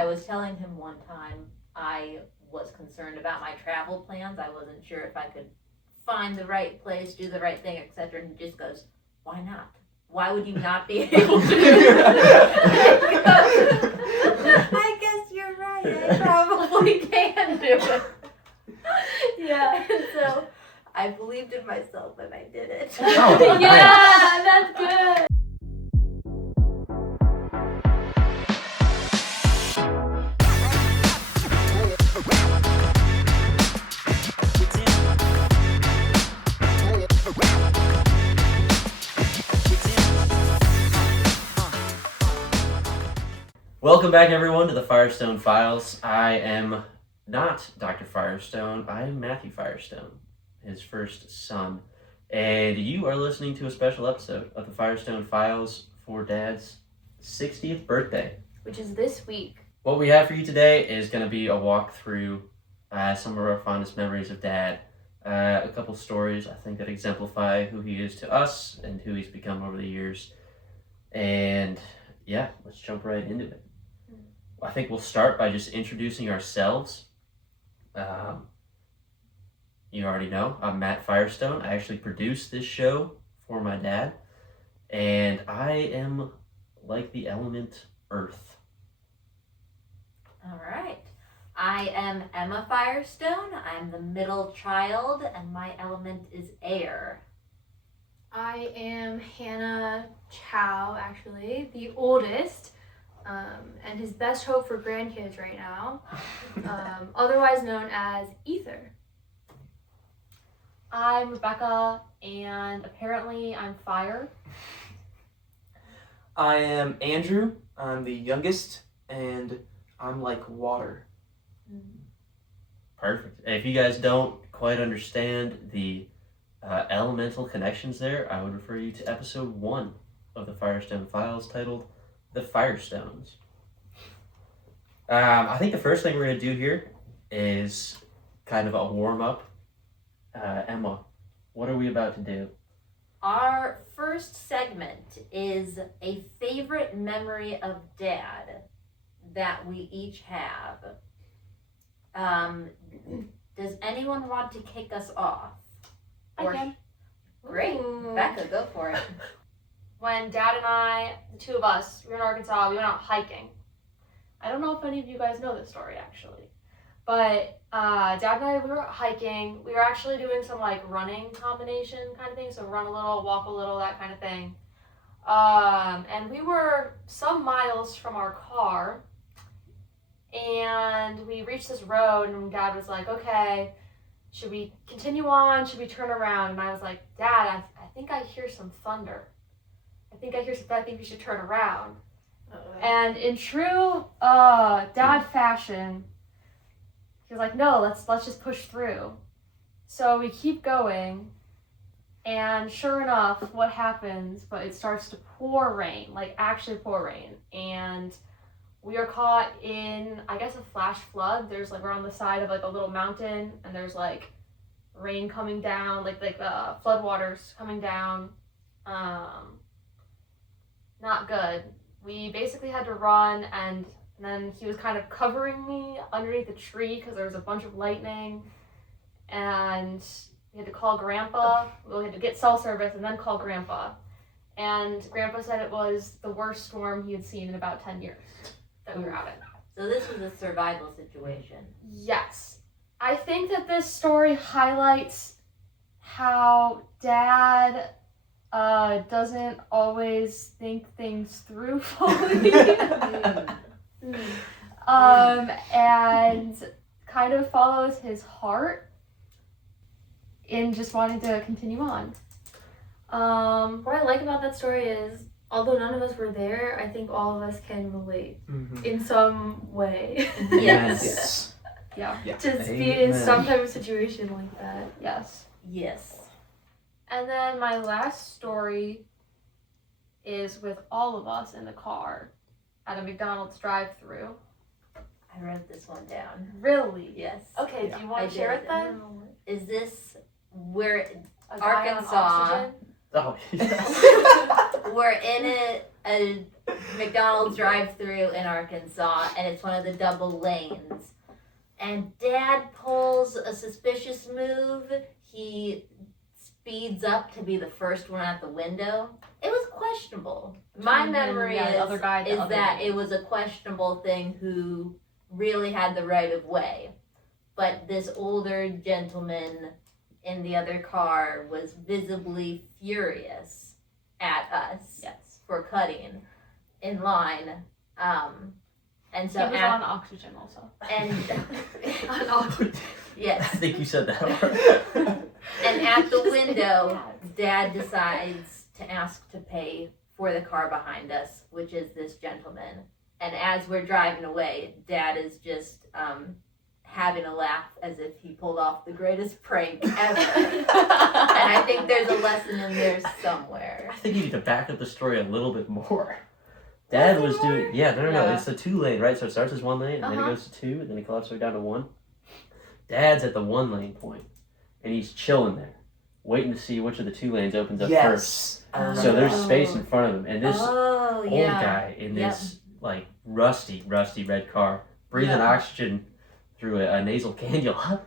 I was telling him one time I was concerned about my travel plans. I wasn't sure if I could find the right place, do the right thing, etc. And he just goes, "Why not? Why would you not be able to do it?" I guess you're right. I probably can do it. Yeah, and so I believed in myself and I did it. Oh, yeah, that's good. Welcome back, everyone, to the Firestone Files. I am not Dr. Firestone. I am Matthew Firestone, his first son. And you are listening to a special episode of the Firestone Files for Dad's 60th birthday, which is this week. What we have for you today is going to be a walk through some of our fondest memories of Dad. A couple stories, I think, that exemplify who he is to us and who he's become over the years. And yeah, let's jump right into it. I think we'll start by just introducing ourselves. You already know, I'm Matt Firestone. I actually produce this show for my dad. And I am like the element Earth. All right. I am Emma Firestone. I'm the middle child, and my element is air. I am Hannah Chow, actually, the oldest, and his best hope for grandkids right now, otherwise known as Ether. I'm Rebecca, and apparently I'm fire. I am Andrew. I'm the youngest, and I'm like water. Perfect. If you guys don't quite understand the elemental connections there, I would refer you to episode 1 of the Firestone Files titled The Firestones. I think the first thing we're going to do here is kind of a warm-up. Emma, what are we about to do? Our first segment is a favorite memory of Dad that we each have. Does anyone want to kick us off? I can. Great. Ooh. Becca, go for it. When Dad and I, the two of us, we were in Arkansas, we went out hiking. I don't know if any of you guys know this story, actually. But Dad and I, we were hiking. We were actually doing some like running combination kind of thing. So run a little, walk a little, that kind of thing. And we were some miles from our car. And we reached this road and Dad was like, okay, should we continue on? Should we turn around? And I was like, Dad, I think I hear some thunder. I think we should turn around. And in true Dad fashion, he was like, no, let's just push through. So we keep going, and sure enough, what happens, but it starts to pour rain, like actually pour rain. And we are caught in, I guess, a flash flood. There's like, we're on the side of like a little mountain, and there's like rain coming down, like flood waters coming down. Not good. We basically had to run, and then he was kind of covering me underneath a tree because there was a bunch of lightning, and we had to call Grandpa. We had to get cell service and then call Grandpa. And Grandpa said it was the worst storm he had seen in about 10 years that we were out in. So this was a survival situation. Yes. I think that this story highlights how Dad doesn't always think things through fully. And kind of follows his heart in just wanting to continue on. What I like about that story is, although none of us were there, I think all of us can relate in some way. Yes. Yeah. To be in some type of situation like that. Yes. Yes. And then my last story is with all of us in the car at a McDonald's drive-thru. I wrote this one down. Really? Yes. Okay, Yeah. do you want to share it then? Is this where A guy on Arkansas? oxygen? Oh, yes. We're in a McDonald's drive-through in Arkansas, and it's one of the double lanes. And Dad pulls a suspicious move. He speeds up to be the first one at the window. It was questionable. My memory Yeah, the is, other guy, the is other that lane. it was a questionable thing who really had the right of way. But this older gentleman in the other car was visibly furious at us for cutting in line. And so He was on oxygen also. and On oxygen. I yes, think you said that. and at the window, Dad decides to ask to pay for the car behind us, which is this gentleman. And as we're driving away, Dad is just having a laugh as if he pulled off the greatest prank ever. And I think there's a lesson in there somewhere. I think you need to back up the story a little bit more. Dad was doing, no, Yeah. it's a 2-lane, right? So it starts as 1 lane, and then it Uh-huh. goes to 2, and then it collapses down to 1. Dad's at the 1 lane point, and he's chilling there, waiting to see which of the 2 lanes opens up first. Yes. I remember So there's that. space in front of him, and this Oh, old yeah. guy in this like rusty red car, breathing Yeah. oxygen through a nasal cannula,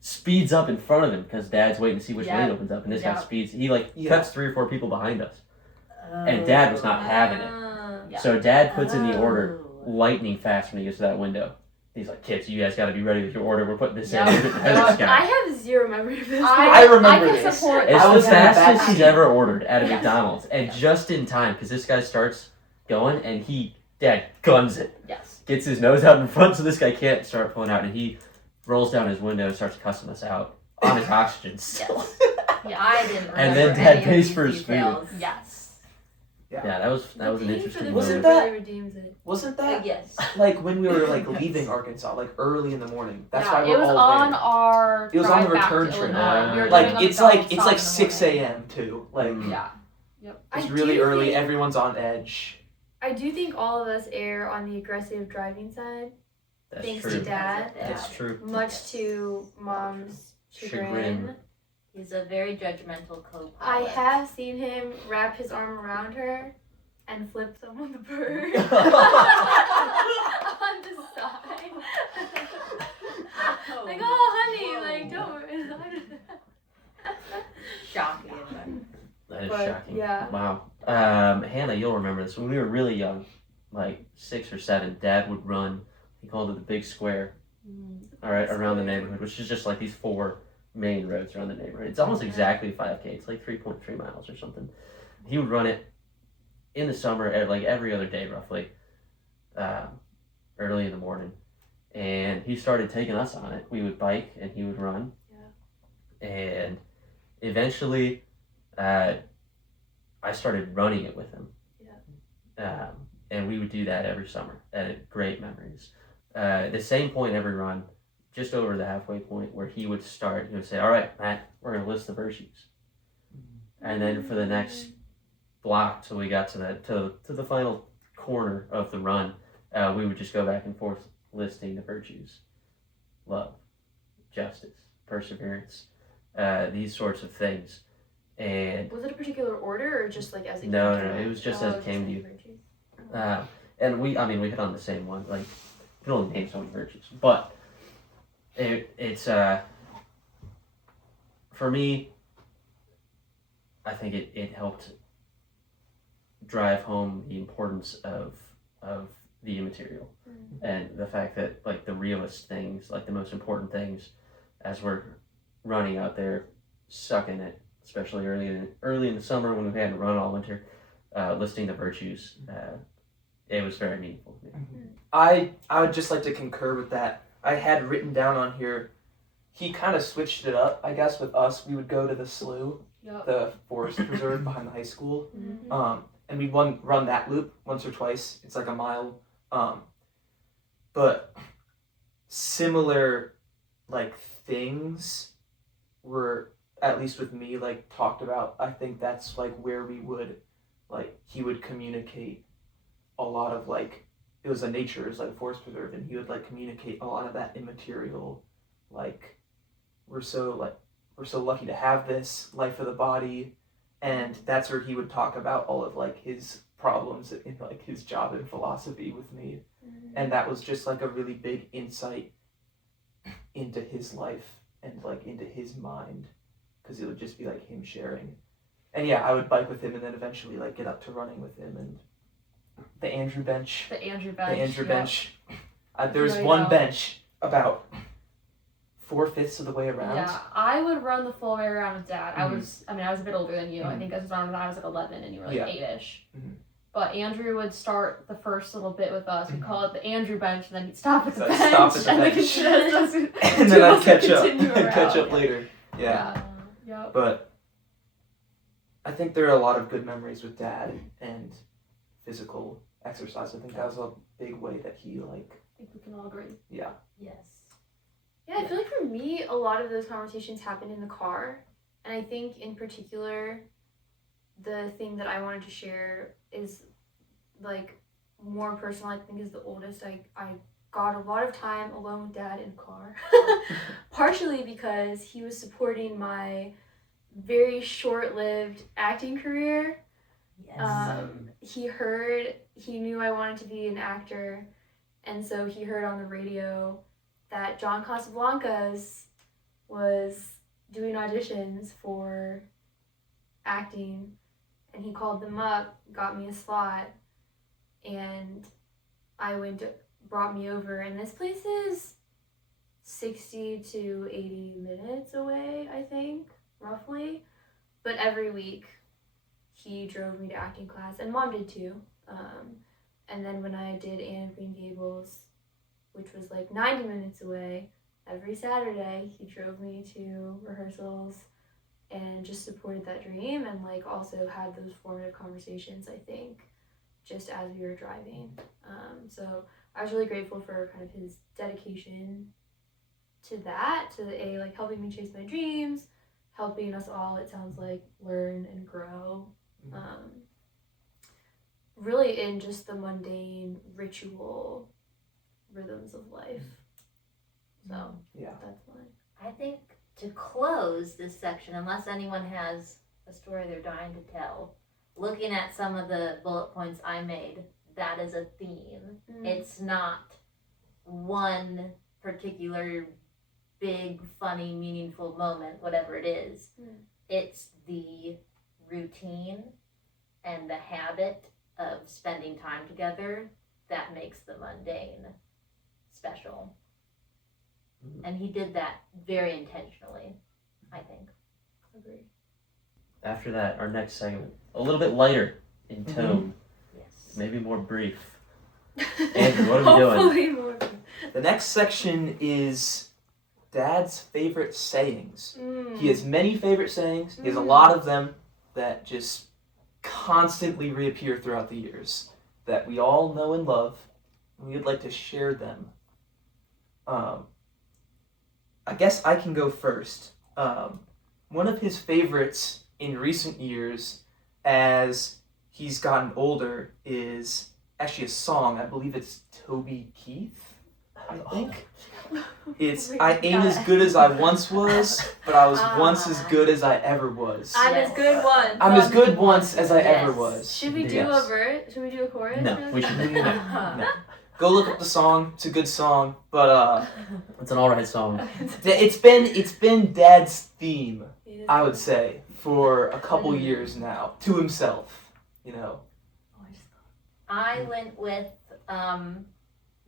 speeds up in front of him because Dad's waiting to see which lane opens up, and this guy Yeah. speeds. He cuts 3 or 4 people behind us. And Oh. Dad was not having it. Yeah. So Dad puts in the order Oh. lightning fast when he gets to that window. He's like, "Kids, you guys got to be ready with your order. We're putting this Yeah. in." There's this guy. I have zero memory of this. I remember I can this. support It's I the was in the fastest back he's seat. ever ordered at a Yes. McDonald's, and Yes. just in time because this guy starts going and Dad guns it, Yes. gets his nose out in front so this guy can't start pulling out, and he rolls down his window and starts cussing us out on his oxygen still. Yeah, I didn't remember And then any Dad of pays these for his food. details. Yes. Yeah, that was an The paying for interesting the moment. Wasn't food that- really redeems it. Wasn't that Yes. like when we were like leaving Arkansas, like early in the morning? That's why Yeah, we're it was all on there. our It was on the drive back return to trip. Illinois. We were Like, doing a It's like McDonald's stop in the 6 morning. a.m. too. Like Mm. Yeah. it's I really do early. think- Everyone's on edge. I do think all of us err on the aggressive driving side, That's thanks true. to Dad, That's true. much to Mom's chagrin. He's a very judgmental co-pilot. I have seen him wrap his arm around her and flip someone the bird on the side. Like, oh, honey, like, don't. Shocking. That is But, shocking. yeah. Wow. Hannah, you'll remember this. When we were really young, like 6 or 7, Dad would run, he called it the big square, all right, around the neighborhood, which is just like these 4 main roads around the neighborhood. It's almost exactly 5K. It's like 3.3 miles or something. He would run it in the summer, like every other day roughly, early in the morning. And he started taking us on it. We would bike and he would run. Yeah. And eventually, I started running it with him. Yeah. And we would do that every summer. Great memories. The same point every run, just over the halfway point where he would start, he would say, "All right, Matt, we're going to list the virtues." And then for the next block till we got to the final corner of the run, we would just go back and forth listing the virtues: love, justice, perseverance, these sorts of things. And Was it a particular order or just like as it no, came no, to it was just as it came to you. virtues? And we hit on the same one. Like, you can only name so many virtues, but it's for me, I think it helped drive home the importance of the immaterial and the fact that like the realest things, like the most important things, as we're running out there, sucking it, especially early in the summer when we had to run all winter, listing the virtues. It was very meaningful to me. I would just like to concur with that. I had written down on here, he kind of switched it up, I guess, with us. We would go to the slough, the forest preserve behind the high school, and we'd run that loop once or twice. It's like a mile. But similar, like, things were, at least with me, like, talked about. I think that's, like, where we would, like, he would communicate a lot of, like, it was nature, it was like a forest preserve, and he would like communicate a lot of that immaterial, like we're so lucky to have this life of the body, and that's where he would talk about all of like his problems in like his job in philosophy with me, and that was just like a really big insight into his life and like into his mind, because it would just be like him sharing. And yeah, I would bike with him and then eventually like get up to running with him. And the Andrew bench. The Andrew The bench. Andrew yep. bench. There's No, you one don't. bench about 4/5 of the way around. Yeah, I would run the full way around with Dad. I Mhm. was a bit older than you. I think I was around when I was like 11 and you were like Yeah. 8-ish. Mhm. But Andrew would start the first little bit with us. We'd Mhm. call it the Andrew bench, and then he'd stop at the So I'd bench. stop at the and bench. then And then I'd catch up. continue I'd catch around. up later. Yeah. Yep. But I think there are a lot of good memories with Dad and physical exercise. I think that was a big way that he like, I think we can all agree. yeah. Yes. Yeah, I feel like for me, a lot of those conversations happened in the car. And I think in particular, the thing that I wanted to share is like more personal. I think as the oldest, I got a lot of time alone with Dad in the car. Partially because he was supporting my very short-lived acting career. Yes. He knew I wanted to be an actor, and so he heard on the radio that John Casablancas was doing auditions for acting, and he called them up, got me a slot, and brought me over, and this place is 60 to 80 minutes away, I think, roughly, but every week he drove me to acting class, and Mom did too. And then when I did Anne of Green Gables, which was like 90 minutes away, every Saturday he drove me to rehearsals and just supported that dream, and like also had those formative conversations, I think, just as we were driving. So I was really grateful for kind of his dedication to that, to like helping me chase my dreams, helping us all, it sounds like, learn and grow. Really in just the mundane ritual rhythms of life. So Yeah. that's mine. I think to close this section, unless anyone has a story they're dying to tell, looking at some of the bullet points I made, that is a theme. It's not one particular big, funny, meaningful moment, whatever it is. It's the routine and the habit of spending time together that makes the mundane special. And he did that very intentionally, I think. Agree. After that, our next segment, a little bit lighter in tone, Yes. maybe more brief. Andrew, what are we doing? Hopefully more. The next section is Dad's favorite sayings. He has many favorite sayings. He has a lot of them that just constantly reappear throughout the years that we all know and love. And we would like to share them. I guess I can go first. One of his favorites in recent years, as he's gotten older, is actually a song. I believe it's Toby Keith, I think. It's I ain't as good as I once was, but I was once as good as I ever was. I'm as good once. I'm as good once as I ever Yes. was. Should we do Yes. a verse? Should we do a chorus? No, really we quick? should No. Go look up the song. It's a good song, but It's an alright song. it's been Dad's theme, It is I would good. say, for a couple years now, to himself. You know. I went with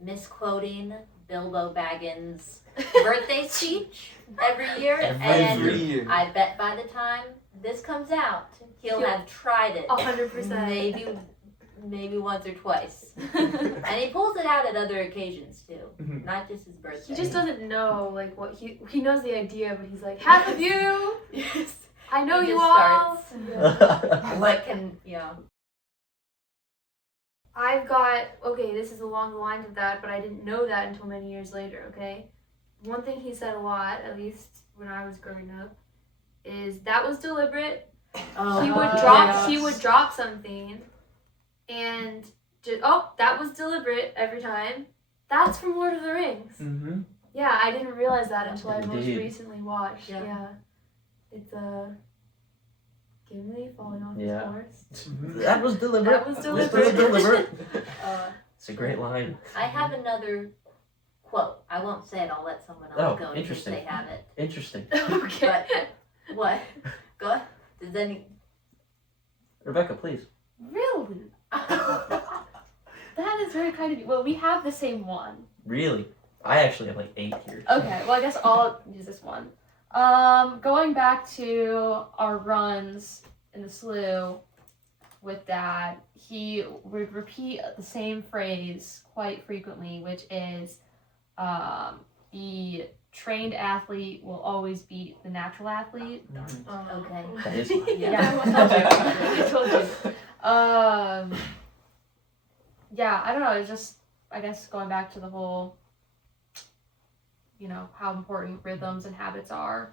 misquoting Bilbo Baggins' birthday speech every year, Every and year. I bet by the time this comes out, he'll have tried it 100%. maybe once or twice, and he pulls it out at other occasions too, Mhm. not just his birthday. He just doesn't know like what he knows the idea, but he's like, half of you. Yes. I know He you just all. starts. Yeah. What can I've got, okay, this is along the lines of that, but I didn't know that until many years later, okay? One thing he said a lot, at least when I was growing up, is that was deliberate. He would drop something and just, oh, that was deliberate every time. That's from Lord of the Rings. Mm-hmm. Yeah, I didn't realize that until I most Indeed. recently watched. Yeah. Yeah. It's Gimli falling off Yeah. his horse. That was deliberate. That was Very deliberate. It's a great line. I have another quote. I won't say it. I'll let someone else Oh, go in case interesting. they have it. Interesting. Okay. But what? Go ahead. Does any? Rebecca, please. Really? That is very kind of you. Well, we have the same one. Really? I actually have like 8 here. Okay, well, I guess I'll use this one. Going back to our runs in the slough with Dad, he would repeat the same phrase quite frequently, which is, the trained athlete will always beat the natural athlete. Okay. That is Yeah, I told you. Yeah, I don't know. It's just, I guess, going back to the whole, how important rhythms and habits are.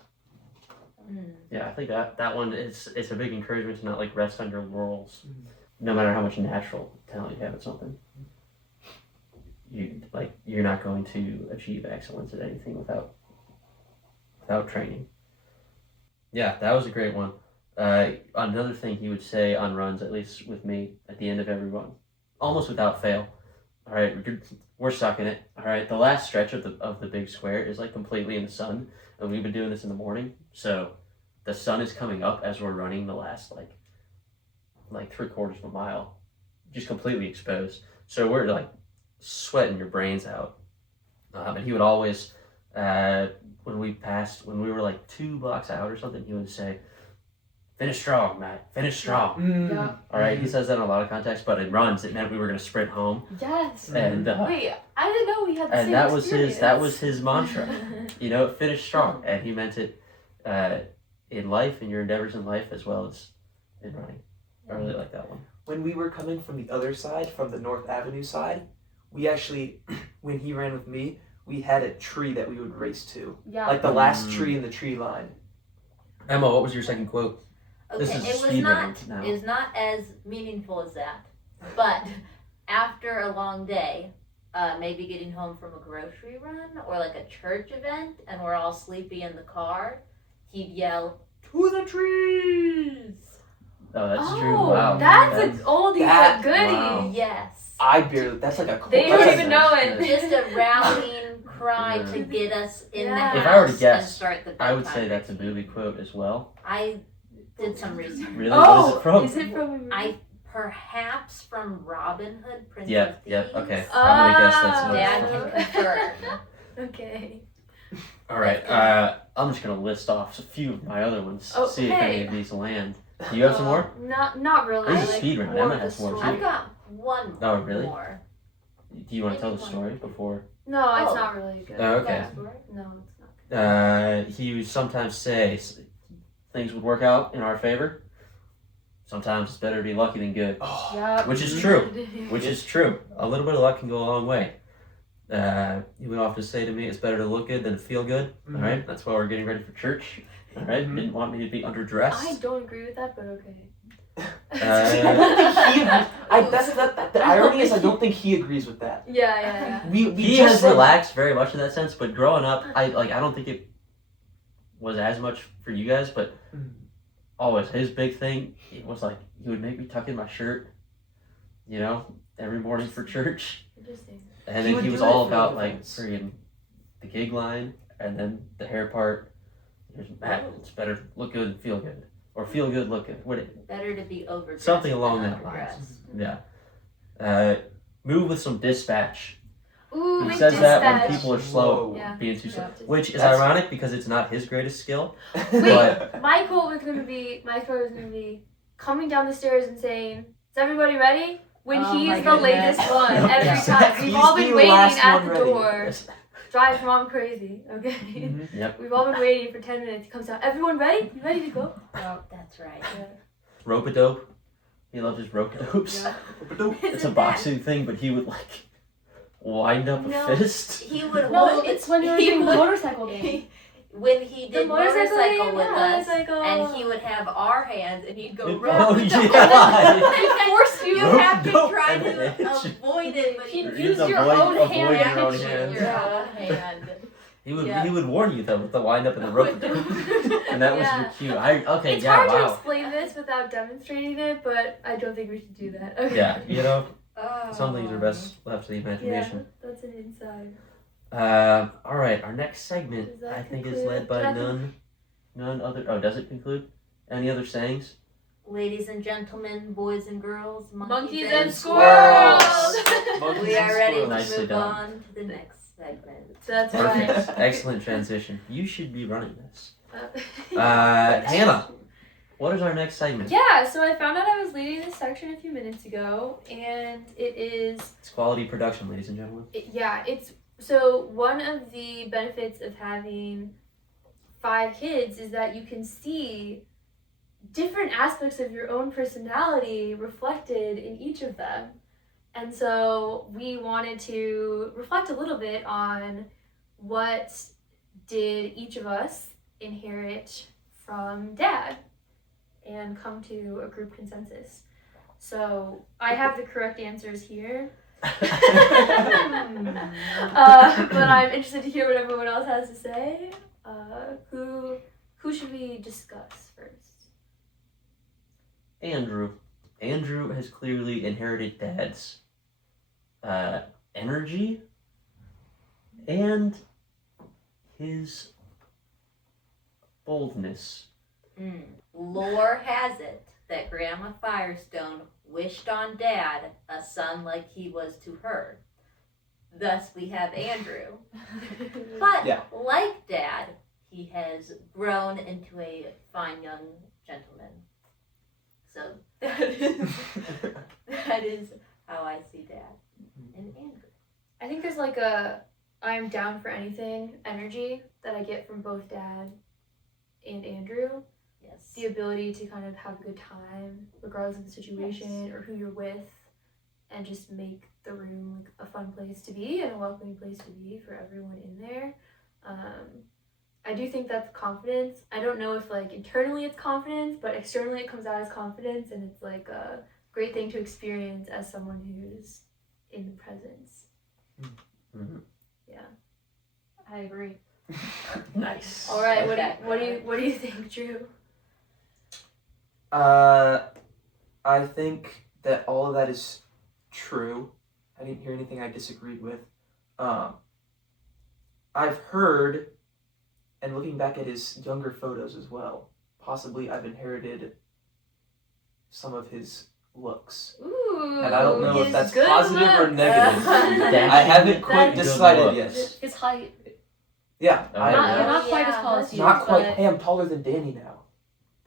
Yeah, I think that one is it's a big encouragement to not like rest on your laurels, no matter how much natural talent you have at something. You're not going to achieve excellence at anything without training. Yeah, that was a great one. Another thing he would say on runs, at least with me, at the end of every run, almost without fail. All right, we're sucking it. All right, the last stretch of the big square is like completely in the sun, and we've been doing this in the morning, so the sun is coming up as we're running the last like 3/4 of a mile, just completely exposed. So we're like sweating your brains out. And he would always, when we were like 2 blocks out or something, he would say, "Finish strong, Matt. Finish strong." Yeah. All right, he says that in a lot of contexts, but in runs, it meant we were going to sprint home. Yes. And Wait, I didn't know we had the same that was experience. his mantra. Finish strong, and he meant it in life, in your endeavors in life, as well as in running. I really like that one. When we were coming from the other side, from the North Avenue side, we actually, when he ran with me, we had a tree that we would race to. Yeah. Like the last tree in the tree line. Emma, what was your second quote? Okay, This is it was speed not round now. is not as meaningful as that, but after a long day, maybe getting home from a grocery run or like a church event, and we're all sleepy in the car, he'd yell, "To the trees!" Oh, that's Oh, true. Wow. that's an oldie that- but goodie. wow. Yes, That's like a cool. They that's don't like even a- know it. just a rallying cry Yeah. to get us in the Yeah. house If I were to and guess, start the I would bedtime say that's a routine. movie quote as well. I did some research. Really? What is it from? Is it from? Perhaps from Robin Hood, Prince Yeah, of Thieves. yeah, okay. I'm gonna guess that's what Dad it's can from. confirm. Okay. All right, I'm just gonna list off a few of my other ones. Oh, See if any hey. of these land. Do you have some more? Not really. This is like, speed round. more Emma of the has more, story. too. I've got one Oh, really? more. Do you want to tell the story before? No, it's Oh. not really good. Oh, okay. No, it's not. He would sometimes say things would work out in our favor. Sometimes it's better to be lucky than good, Oh, Yeah. which is true. Which is true. A little bit of luck can go a long way. He would often say to me, "It's better to look good than to feel good." Mhm. All right, that's why we're getting ready for church. All right, Mhm. didn't want me to be I underdressed. don't agree with that, but okay. I don't think he agrees. The irony is I don't think he agrees with that. Yeah. We He just has like- relaxed very much in that sense, but growing up, I don't think it was as much for you guys, but Mhm. always his big thing was like he would make me tuck in my shirt, every morning for church, Interesting. and He then would he do was it all for about the like defense. freaking the gig line, and then the hair part. There's Matt, it's better look good and feel good, or feel good, look good. Better to be overdressed. Something along than that lines. underdressed. Yeah. Move with some dispatch. Ooh, He with says that when dispatch. people are slow, Whoa. Yeah. being too slow, Yeah. which is That's- ironic because it's not his greatest skill. Wait, But my quote was gonna be coming down the stairs and saying, "Is everybody ready?" When Oh my he's the goodness. latest one every Yeah. time. We've He's all been the waiting last at one the ready. door. Drives mom crazy. Okay. Mhm. We've all been waiting for 10 minutes. He comes out. Everyone ready? You ready to go? That's right. rope-a-dope. He loved his rope-a-dopes. Yeah. It's a Isn't boxing thing, but he would like wind up No. a fist. He would No, hold it's when you're he doing the would- motorcycle game. When he did motorcycle game, with us, motorcycle. and he would have our hands, and he'd go Oh, rope yeah. and Force you you. have to Rope try and to hit you. avoid it, but He you You use just your avoid own your hand own action. hands. your own hand. He would Yeah. he would warn you though with the wind up and the rope, and that was Yeah. your cue. It's hard to explain this without demonstrating it, but I don't think we should do that. Okay. Yeah, you know, Oh. some things are best left to the Yeah, imagination. that's an inside. All right, our next segment Does that I think is conclude? led by Did I none other. Oh, does it conclude? Any other sayings? Ladies and gentlemen, boys and girls, Monkeys and and squirrels. squirrels! We are ready to Nicely move done. on to the next segment. That's Perfect. right. Excellent transition. You should be running this. Uh, Hannah, what is our next segment? Yeah, so I found out I was leading this section a few minutes ago, and it is It's quality production, ladies and gentlemen. it's so one of the benefits of having 5 kids is that you can see different aspects of your own personality reflected in each of them. And so we wanted to reflect a little bit on what did each of us inherit from Dad and come to a group consensus. So I have the correct answers here. But I'm interested to hear what everyone else has to say. Who should we discuss first? Andrew. Andrew has clearly inherited Dad's energy and his boldness. Lore has it that Grandma Firestone wished on Dad a son like he was to her. Thus we have Andrew. But Yeah. like Dad, he has grown into a fine young gentleman. So that is how I see Dad and Andrew. I think there's like a I'm down for anything energy that I get from both Dad and Andrew. Yes. The ability to kind of have a good time regardless of the situation or who you're with, and just make the room like a fun place to be and a welcoming place to be for everyone in there. I do think that's confidence. I don't know if like internally it's confidence, but externally it comes out as confidence, and it's like a great thing to experience as someone who's in the presence. Mm-hmm. Yeah. I agree. Nice. All right. Okay. What do you think, Drew? I think that all of that is true. I didn't hear anything I disagreed with. I've heard, and looking back at his younger photos as well, possibly I've inherited some of his looks. Ooh. And I don't know if his that's good positive or looks. negative. That's I haven't quite Good decided looks. yet. His height. Yeah, Oh, I yeah. You're not quite as Yeah, tall as you. not quite. but Hey, I'm taller than Danny now.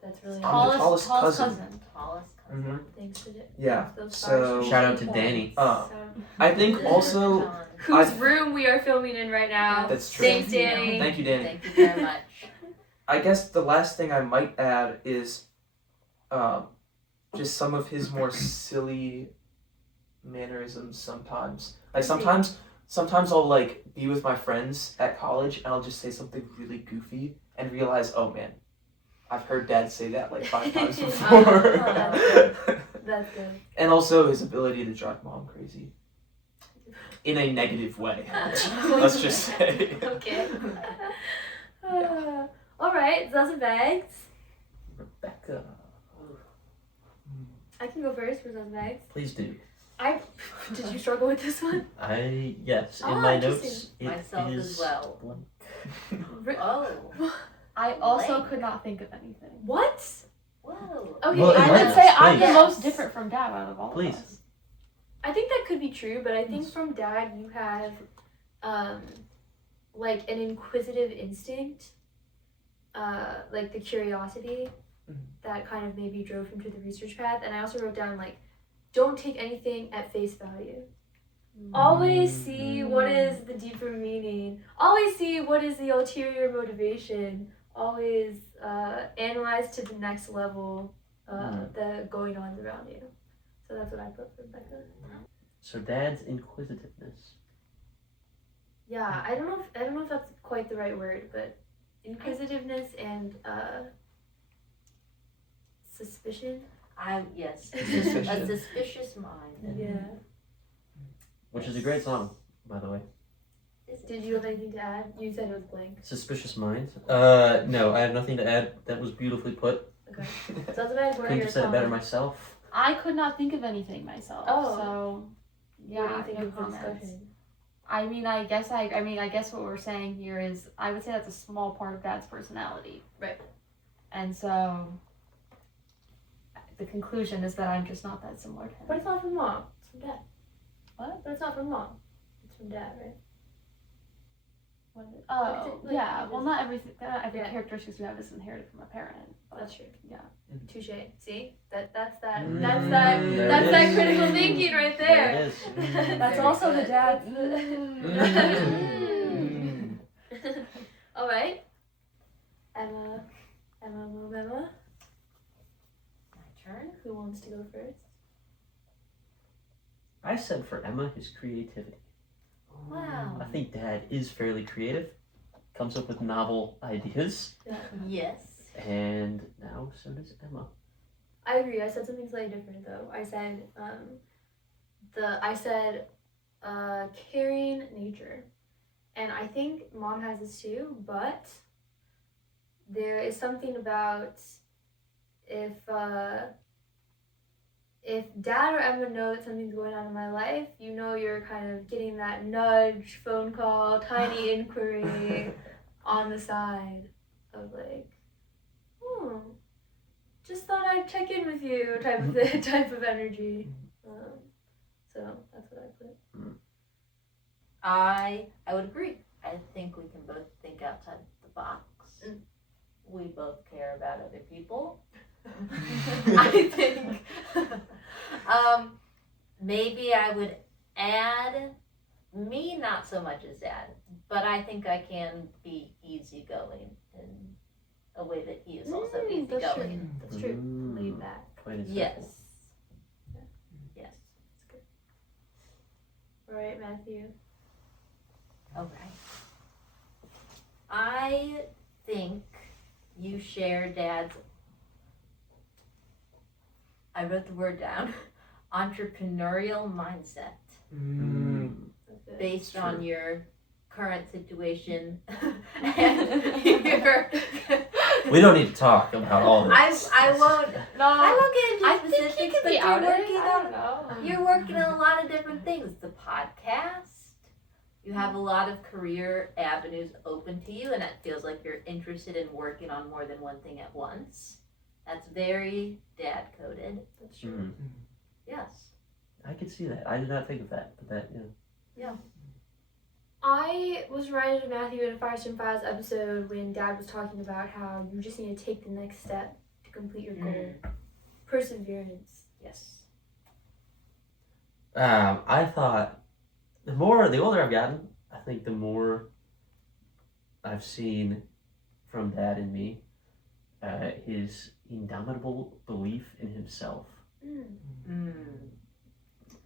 That's really I'm nice. the tallest cousin. Tallest cousin. Mm-hmm. Thanks to Yeah. those So- Shout out to Danny. I think also John. whose I- room we are filming in right now. that's true. Thanks, Danny. Thank you, Danny. Thank you very much. I guess the last thing I might add is just some of his more silly mannerisms sometimes. Like sometimes I'll like be with my friends at college and I'll just say something really goofy and realize, oh man, I've heard Dad say that like 5 times before. That's good. And also his ability to drive Mom crazy. In a negative way. Let's just say. Okay. All right, Zaza Bags. Rebecca. I can go first for Zaza Bags. Please do. Did you struggle with this one? Yes. In Oh, my interesting. notes, it Myself is as well. blank. Oh. I also Blank. could not think of anything. What? Whoa. Okay, Well, I enlighten would us, say I'm the please. most different from Dad out of all Please. of us. I think that could be true, but I think from Dad you have, like an inquisitive instinct, like the curiosity that kind of maybe drove him to the research path. And I also wrote down like, don't take anything at face value. Always see what is the deeper meaning. Always see what is the ulterior motivation. Always analyze to the next level the going ons around you. So that's what I put for Becca. So Dad's inquisitiveness. Yeah, I don't know if that's quite the right word, but inquisitiveness and suspicion. Yes. Suspicious. A suspicious mind. Yeah. Which is a great song, by the way. Is it? Did you have anything to add? You said it was blank. Suspicious minds? No, I have nothing to add. That was beautifully put. Okay. So that's about Couldn't have said it better myself. I could not think of anything myself. Oh. So, yeah, What do you think no of the comments. discussion? I mean, I guess what we're saying here is, I would say that's a small part of Dad's personality. Right. And so, the conclusion is that I'm just not that similar to him. But it's not from Mom. It's from Dad. What? But it's not from Mom. It's from Dad, right? What is it? What Oh, is it like? yeah. What Well, is not every Yeah. characteristics we have is inherited from a parent. But, That's true. Yeah. Touche. See? That's that There that's it that is. critical thinking right There there. it is. That's Very also the good. dad. All right. Emma, move Emma. My turn. Who wants to go first? I said for Emma, his creativity. Wow. I think Dad is fairly creative, comes up with novel ideas, Yes. and now so does Emma. I agree. I said something slightly different though. I said caring nature, and I think Mom has this too. But there is something about if Dad or Emma know that something's going on in my life, you know, you're kind of getting that nudge, phone call, tiny inquiry on the side of like, just thought I'd check in with you type of type of energy. So that's what I put. I would agree. I think we can both think outside the box. We both care about other people. I think maybe I would add me, not so much as Dad, but I think I can be easygoing in a way that he is also That's easygoing. That's true. Laid back. Quite insightful. Yes. Yes. All right, Matthew. Okay. I think you share Dad's, I wrote the word down, entrepreneurial mindset That's good. based True. on your current situation and your We don't need to talk about all this. I won't get I into think he specifics, could but be you're outed. working I on don't know. You're working on a lot of different things. The podcast, you have a lot of career avenues open to you, and it feels like you're interested in working on more than one thing at once. That's very Dad coded. That's true. Mhm. Yes. I could see that. I did not think of that, but that, yeah. I was reminded of Matthew in a Firestone Files episode when Dad was talking about how you just need to take the next step to complete your goal. Perseverance. Yes. I thought the older I've gotten, I think the more I've seen from Dad and me, his indomitable belief in himself.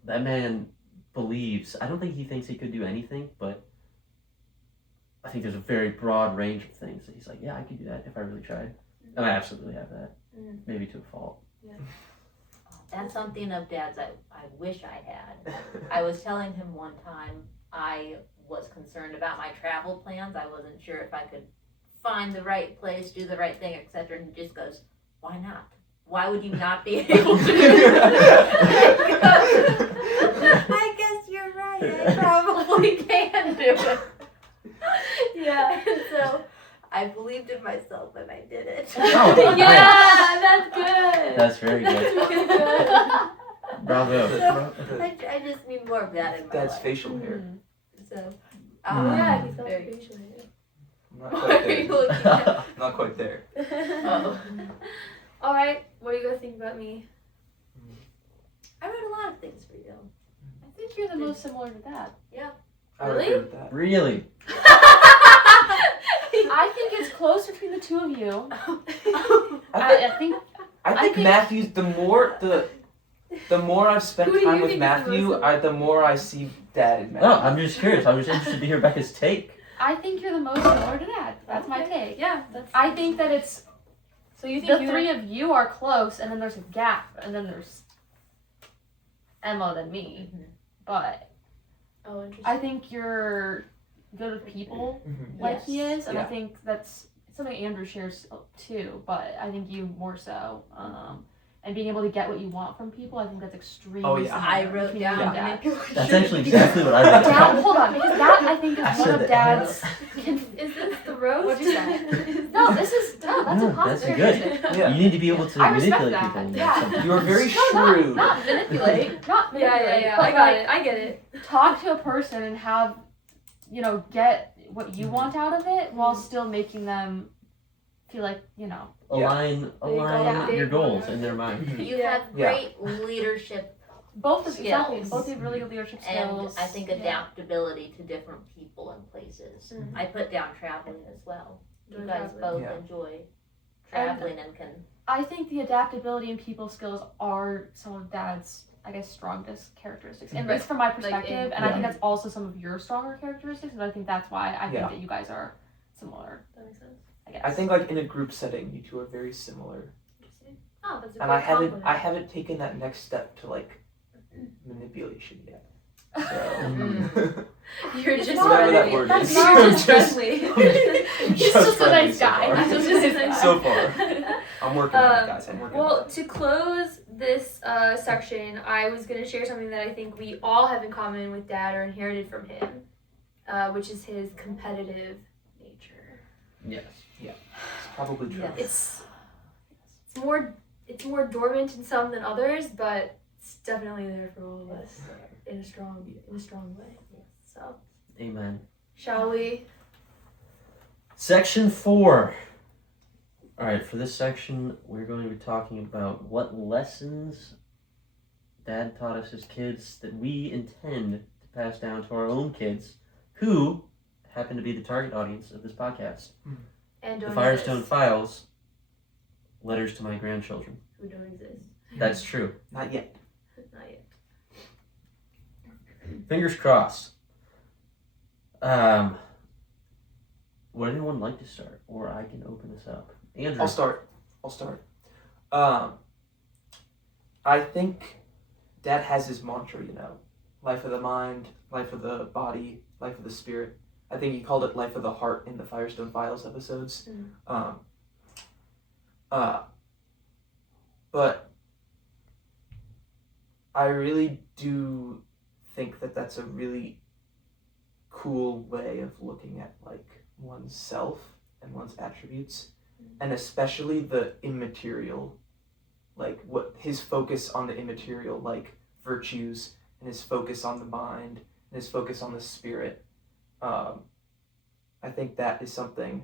That man believes. I don't think he thinks he could do anything, but I think there's a very broad range of things that he's like, yeah, I could do that if I really tried. And I absolutely have that. Maybe to a fault. That's something of Dad's I wish I had. I was telling him one time I was concerned about my travel plans. I wasn't sure if I could find the right place, do the right thing, etc. And he just goes, why not? Why would you not be able to do that? I guess you're right. I probably can do it. Yeah. And so I believed in myself and I did it. Oh, Yeah, that's good. That's very good. Bravo. So, I just need more of that in my Dad's life. facial hair. So, Yeah, he's got very- the facial hair. I'm not What quite are you there. looking at? Not quite there. Oh. All right, what do you guys think about me? I wrote a lot of things for you. I think you're the most similar to Dad. I would Really? agree with that. Really? I think it's close between the two of you. I think think Matthew's the more I've spent Who do time you with think is the Matthew, most the more I see Dad in Matthew. Oh, I'm just curious. I was interested to hear Becca's take. I think you're the most similar to Dad. That's my take. Yeah, that's. I think that it's So you think the you three of you are close, and then there's a gap, and then there's Emma, then me. But Oh, interesting. I think you're good with people Mhm. like he Yes. is, and I Yeah. think that's something Andrew shares too, but I think you more so. And being able to get what you want from people, I think that's extremely Oh, yeah. similar I wrote between down you and Dad. manipulation. That's actually exactly what I wrote Dad, down. hold on, because that I think is I one said of that. Dad's. Is this the roast? What'd you say? No, this is no. That's No, a positive. that's good. criticism. Yeah. You need to be able to I respect manipulate that. people. And Yeah. something. You are very No, shrewd. not manipulate. Not manipulate. Yeah. But I got it. I get it. talk to a person and have, get what you Mhm. want out of it while still making them feel like, Align Yeah. your goals in their mind. You Yeah. have great leadership both of exactly Skills. both have really good leadership and skills. I think adaptability to different people and places. Mhm. I put down traveling as well. You Enjoy guys traveling. both Yeah. enjoy traveling and can. I think the adaptability and people skills are some of Dad's, I guess, strongest characteristics, at least from my perspective. And I think that's also some of your stronger characteristics. And I think that's why I think Yeah. that you guys are similar. That makes sense. I guess. I think like in a group setting, you two are very similar. Interesting. Oh, that's a And great I haven't compliment. I haven't taken that next step to like manipulation yet. So You're It's just not- whatever that friendly. word that's is. not I'm just just friendly. He's just a nice guy. So He's far. just a nice guy. So far. I'm working on it, guys. I'm working on Well, it. to close this section, I was going to share something that I think we all have in common with Dad or inherited from him, which is his competitive nature. Yes. It's probably true. Yes. It's more dormant in some than others, but it's definitely there for all of us in a strong way. So, Amen. shall we? Section 4. Alright, for this section, we're going to be talking about what lessons Dad taught us as kids that we intend to pass down to our own kids, who happen to be the target audience of this podcast. And The don't Firestone exist. Files, letters to my grandchildren. Who don't exist. That's true. Not yet. Not yet. Fingers crossed. Would anyone like to start? Or I can open this up. Andrew. I'll start. I think Dad has his mantra, life of the mind, life of the body, life of the spirit. I think he called it life of the heart in the Firestone Files episodes. But I really do think that that's a really cool way of looking at like one's self and one's attributes, and especially the immaterial, like what his focus on the immaterial, like virtues, and his focus on the mind, and his focus on the spirit. I think that is something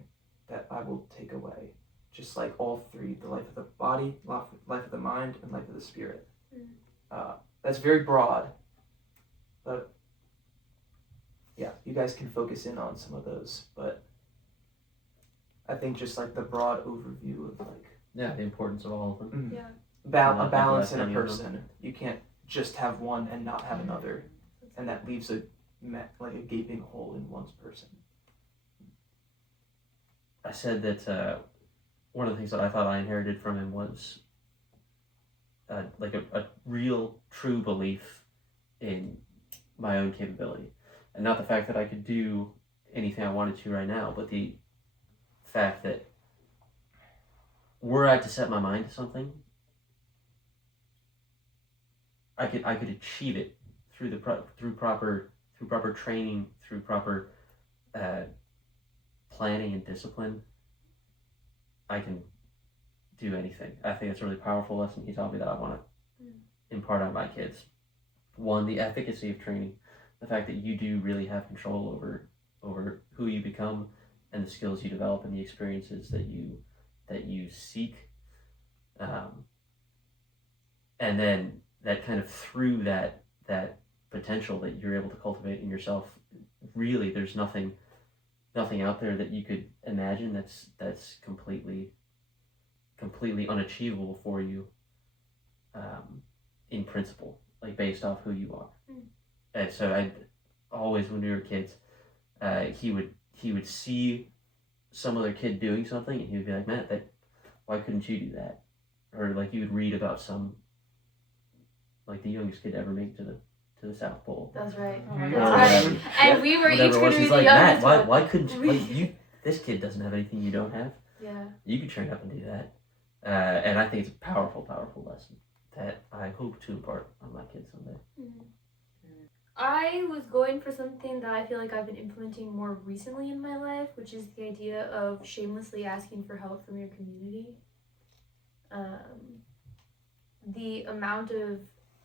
that I will take away. Just like all three, the life of the body, life of the mind, and life of the spirit. That's very broad, but yeah, you guys can focus in on some of those, but I think just like the broad overview of like Yeah, the importance of all of them. Yeah. a Not balance in a any of them. person. You can't just have one and not have another, and that leaves like a gaping hole in one's person. I said that one of the things that I thought I inherited from him was like a real, true belief in my own capability. And not the fact that I could do anything I wanted to right now, but the fact that were I to set my mind to something, I could achieve it through through proper training, through proper planning and discipline. I can do anything. I think it's a really powerful lesson he taught me that I want to impart on my kids. One, the efficacy of training, the fact that you do really have control over who you become and the skills you develop and the experiences that you seek, and then that kind of through that potential that you're able to cultivate in yourself. Really, there's nothing out there that you could imagine that's completely unachievable for you, in principle, like based off who you are. And so I always, when we were kids, he would see some other kid doing something and he would be like, Matt, why couldn't you do that? Or like you would read about some, like the youngest kid to ever make to to the South Pole. That's right. Oh my Or God. whatever. And we were each Whatever it going was. to be He's the like, Matt, youngest one. why couldn't you, We- like, you? This kid doesn't have anything you don't have. Yeah. You could train up and do that. And I think it's a powerful, powerful lesson that I hope to impart on my kids someday. I was going for something that I feel like I've been implementing more recently in my life, which is the idea of shamelessly asking for help from your community. The amount of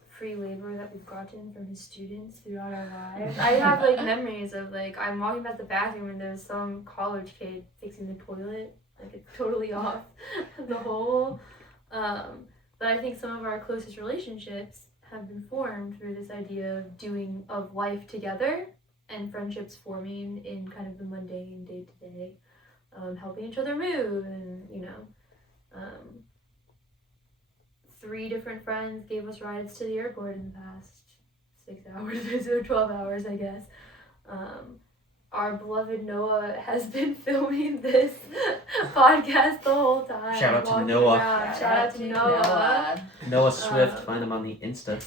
free labor that we've gotten from his students throughout our lives. I have like memories of like I'm walking past the bathroom and there's some college kid fixing the toilet. Like it's totally off the hole. But I think some of our closest relationships have been formed through this idea of life together and friendships forming in kind of the mundane day to day, helping each other move and 3 different friends gave us rides to the airport in the past 6 hours or 12 hours, I guess. Our beloved Noah has been filming this podcast the whole time. Shout out to walking Noah. around. Shout out to Noah. Noah Swift, find him on the Insta.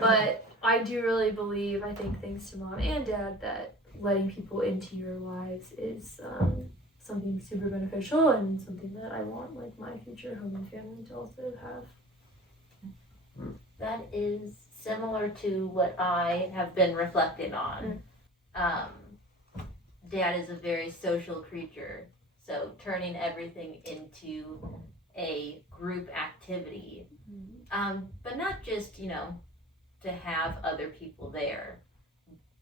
But I do really believe, I think thanks to mom and dad, that letting people into your lives is something super beneficial and something that I want like my future home and family to also have. That is similar to what I have been reflecting on. Dad is a very social creature, so turning everything into a group activity, but not just, to have other people there,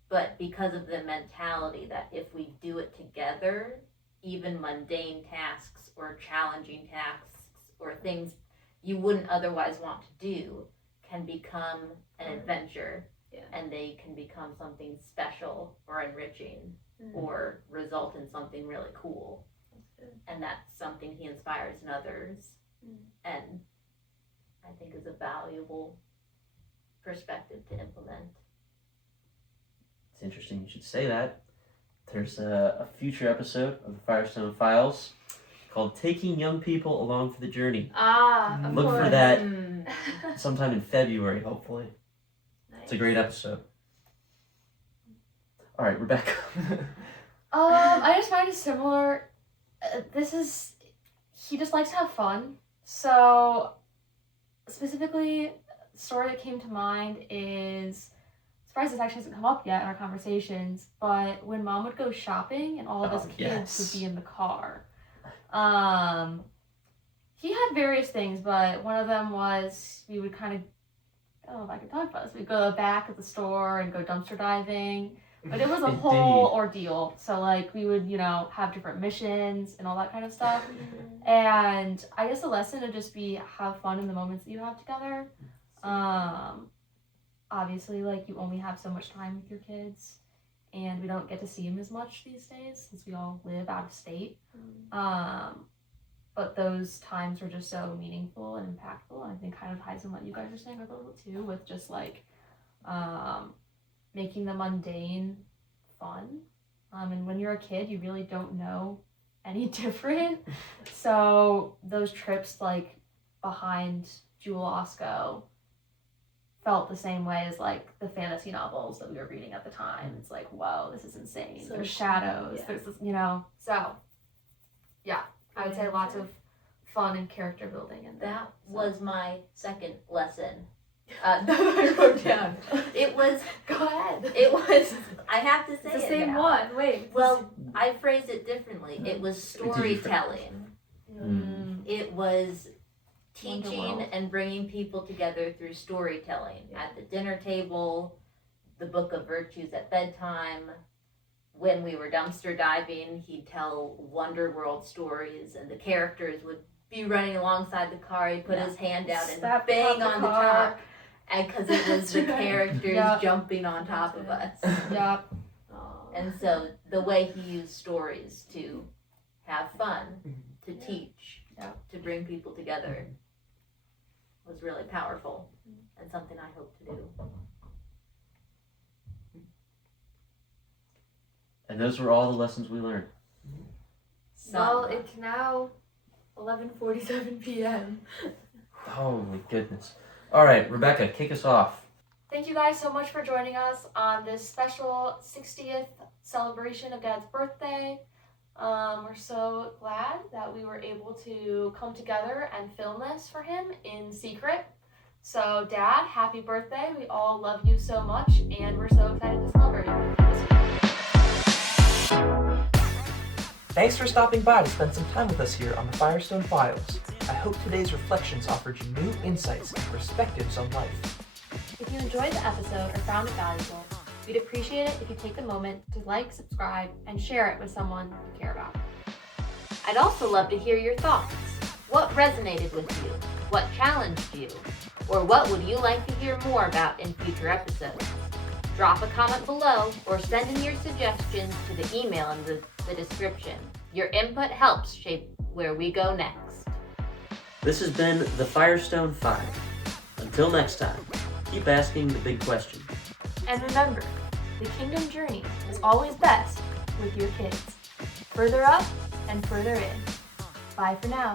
but because of the mentality that if we do it together, even mundane tasks or challenging tasks or things you wouldn't otherwise want to do can become an adventure, and they can become something special or enriching or result in something really cool. And that's something he inspires in others, and I think is a valuable perspective to implement. It's interesting you should say that. There's a future episode of the Firestone Files called Taking Young People Along for the Journey. Of Look for course. that sometime in February, hopefully. Nice. It's a great episode. All right, Rebecca. I just find it similar. He just likes to have fun. So, specifically, the story that came to mind is, surprised this actually hasn't come up yet in our conversations, but when mom would go shopping and all of us kids would be in the car. He had various things, but one of them was we would kind of, I don't know if I can talk about this, we'd go back at the store and go dumpster diving. But it was a whole ordeal. So, like, we would, have different missions and all that kind of stuff. And I guess the lesson would just be have fun in the moments that you have together. Obviously, like, you only have so much time with your kids. And we don't get to see them as much these days since we all live out of state. But those times were just so meaningful and impactful. And I think kind of ties in what you guys are saying a little too, with just, like, making the mundane fun. And when you're a kid, you really don't know any different. So those trips, like, behind Jewel Osco felt the same way as, like, the fantasy novels that we were reading at the time. It's like, whoa, this is insane. So there's shadows. yeah. There's this, So, yeah, I would say lots of fun and character building in there. That was my second lesson that I wrote down. It was, Go ahead. I have to say It's the it same now. one. Wait. Well, I phrased it differently. It was storytelling. It was teaching Wonderworld. and bringing people together through storytelling. At the dinner table, the book of virtues at bedtime. When we were dumpster diving, he'd tell Wonderworld stories, and the characters would be running alongside the car. He'd put his hand out and Slap bang top on the car. top. And because it was the characters Yep. jumping on top of us. Yep. And so the way he used stories to have fun, to teach, to bring people together was really powerful and something I hope to do. And those were all the lessons we learned. Well, it's now 11:47 p.m. Oh my goodness. All right, Rebecca, kick us off. Thank you guys so much for joining us on this special 60th celebration of Dad's birthday. We're so glad that we were able to come together and film this for him in secret. So, Dad, happy birthday. We all love you so much, and we're so excited to celebrate you this week. Thanks for stopping by to spend some time with us here on the Firestone Files. I hope today's reflections offered you new insights and perspectives on life. If you enjoyed the episode or found it valuable, we'd appreciate it if you take a moment to like, subscribe, and share it with someone you care about. I'd also love to hear your thoughts. What resonated with you? What challenged you? Or what would you like to hear more about in future episodes? Drop a comment below or send in your suggestions to the email in the description. Your input helps shape where we go next. This has been the Firestone 5. Until next time, keep asking the big question. And remember, the kingdom journey is always best with your kids. Further up and further in. Bye for now.